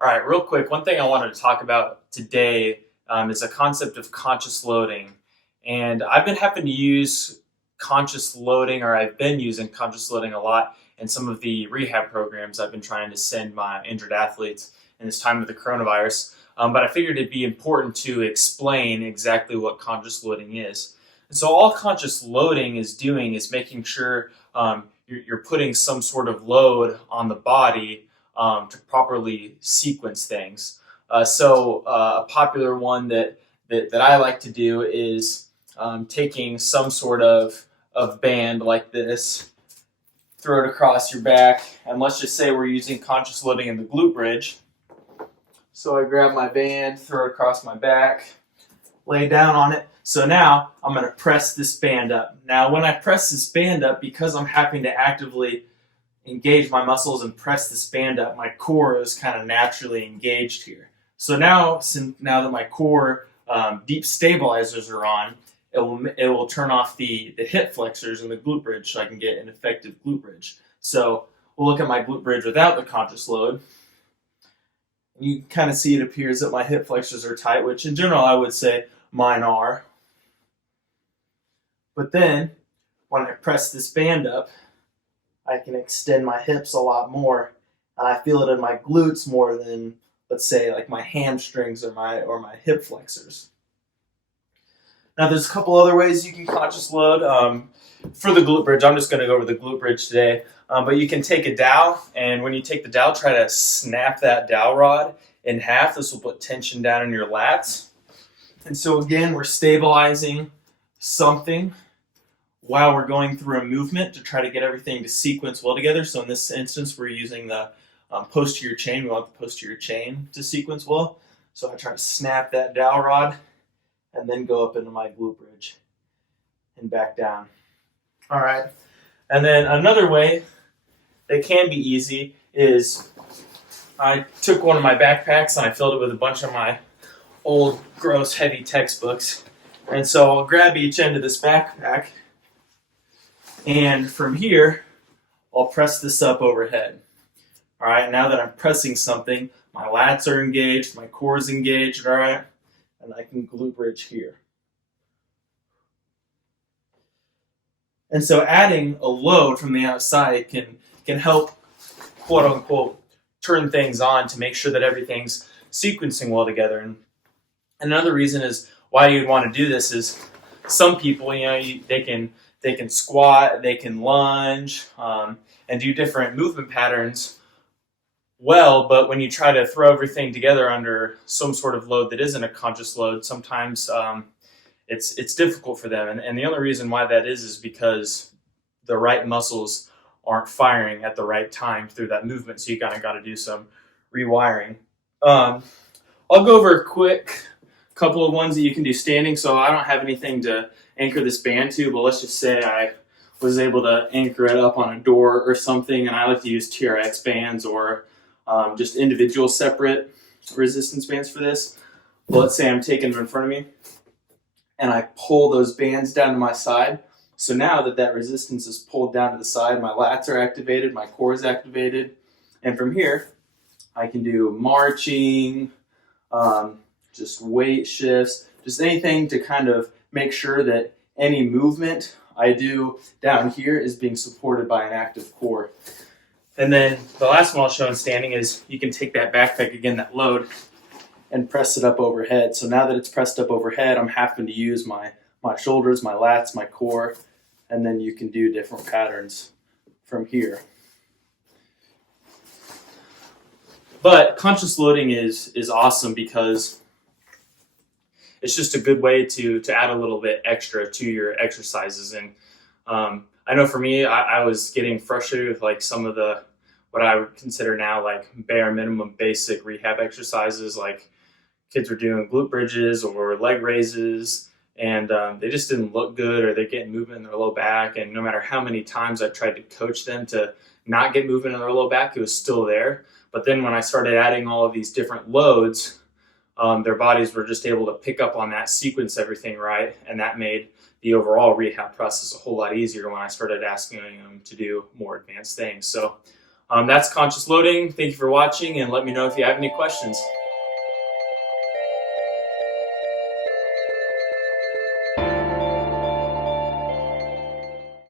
All right, real quick, one thing I wanted to talk about today is a concept of conscious loading. And I've been having to use conscious loading, or I've been using conscious loading a lot in some of the rehab programs I've been trying to send my injured athletes in this time of the coronavirus. But I figured it'd be important to explain exactly what conscious loading is. And so, all conscious loading is doing is making sure you're putting some sort of load on the body to properly sequence things. A popular one that I like to do is taking some sort of band like this, throw it across your back, and let's just say we're using conscious loading in the glute bridge. So I grab my band, throw it across my back, lay down on it. So now I'm going to press this band up. Now when I press this band up, because I'm having to actively engage my muscles and press this band up, my core is kind of naturally engaged here. So now that my core deep stabilizers are on, it will turn off the hip flexors and the glute bridge so I can get an effective glute bridge. So we'll look at my glute bridge without the conscious load. You can kind of see it appears that my hip flexors are tight, which in general I would say mine are. But then when I press this band up, I can extend my hips a lot more, and I feel it in my glutes more than, let's say, like my hamstrings or my hip flexors. Now, there's a couple other ways you can conscious load. For the glute bridge, I'm just going to go over the glute bridge today. But you can take a dowel, and when you take the dowel, try to snap that dowel rod in half. This will put tension down in your lats. And so again, we're stabilizing something while we're going through a movement to try to get everything to sequence well together. So in this instance, we're using the posterior chain. We want the posterior chain to sequence well. So I try to snap that dowel rod and then go up into my glute bridge and back down. All right. And then another way that can be easy is I took one of my backpacks and I filled it with a bunch of my old, gross, heavy textbooks. And so I'll grab each end of this backpack, and from here, I'll press this up overhead. All right, now that I'm pressing something, my lats are engaged, my core is engaged, all right, and I can glute bridge here. And so adding a load from the outside can help, quote unquote, turn things on to make sure that everything's sequencing well together. And another reason is why you'd want to do this is some people, they can squat, they can lunge, and do different movement patterns well, but when you try to throw everything together under some sort of load that isn't a conscious load, sometimes it's difficult for them. And the only reason why that is because the right muscles aren't firing at the right time through that movement, so you kind of got to do some rewiring. I'll go over a quick couple of ones that you can do standing. So I don't have anything to anchor this band to, but let's just say I was able to anchor it up on a door or something, and I like to use TRX bands or just individual separate resistance bands for this. Well, let's say I'm taking them in front of me, and I pull those bands down to my side. So now that resistance is pulled down to the side, my lats are activated, my core is activated, and from here, I can do marching, just weight shifts, just anything to kind of make sure that any movement I do down here is being supported by an active core. And then the last one I'll show in standing is you can take that backpack, again, that load, and press it up overhead. So now that it's pressed up overhead, I'm having to use my shoulders, my lats, my core, and then you can do different patterns from here. But conscious loading is awesome because it's just a good way to add a little bit extra to your exercises. And I know for me, I was getting frustrated with like some of what I would consider now like bare minimum basic rehab exercises, like kids were doing glute bridges or leg raises, and they just didn't look good, or they're getting movement in their low back. And no matter how many times I tried to coach them to not get movement in their low back, it was still there. But then when I started adding all of these different loads, their bodies were just able to pick up on that, sequence everything right, and that made the overall rehab process a whole lot easier when I started asking them to do more advanced things. So That's Conscious Loading. Thank you for watching, and let me know if you have any questions.